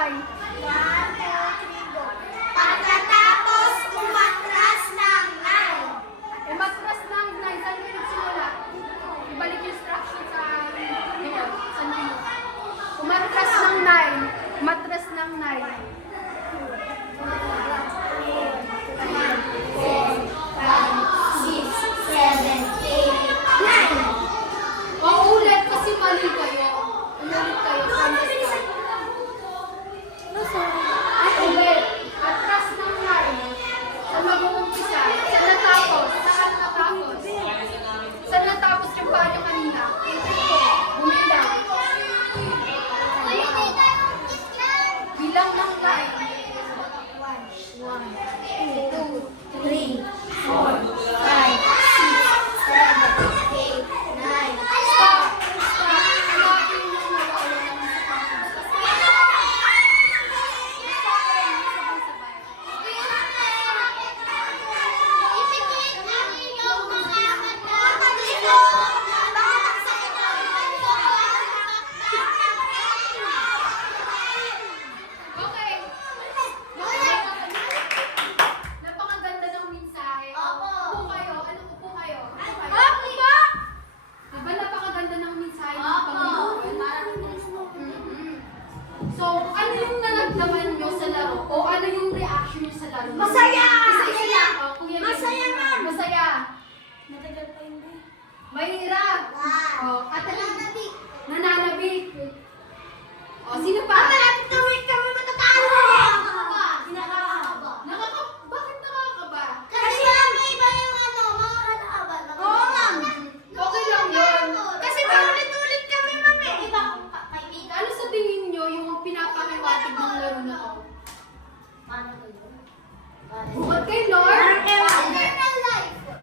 sabay. 1, 2, 3, go. Pagkatapos umatras ng 9. Umatras ng 9. Saan kayo nagsimula? Ibalik yung instruction sa likod. Saan kayo? Umatras ng 9. Umatras ng 9. 9. O ulit kasi mali kayo. Umulit kayo. Ulit. Atras ng 9. Saan mag-uumpisa? Saan natapos? Saan natapos? Saan natapos yung banyo kanina? Bumilang. Bilang ng 9. 1, 2, 3, 4, 5, 6, 7, 8, 9. Stop! Stop! Hanapin yung nawawala ng Okay. Napakaganda ng mensahe. Upo kayo. Ano upo kayo? Diba napakaganda ng mensahe ng Panginoon? So, ano yung naramdaman nyo sa laro? O ano yung reaction nyo sa laro? Masaya! Isa-isa lang. O, Kuya Mel. Masaya, ma'am! Masaya. Matagal pa yun eh. Mahirap. O, at Nananabik. nananabik. O, sino pa? Malapit na week kami matatalo! Bakit nakakaba? Kasi iba yung mga kalaban. Oo, ma'am. Okay lang yun. Kasi paulit-ulit kami, ma'am eh. Iba kong kaibigan. Ano sa tingin nyo yung pinapakiwatig ng laro na to? Paano ko yun? Ba't kayo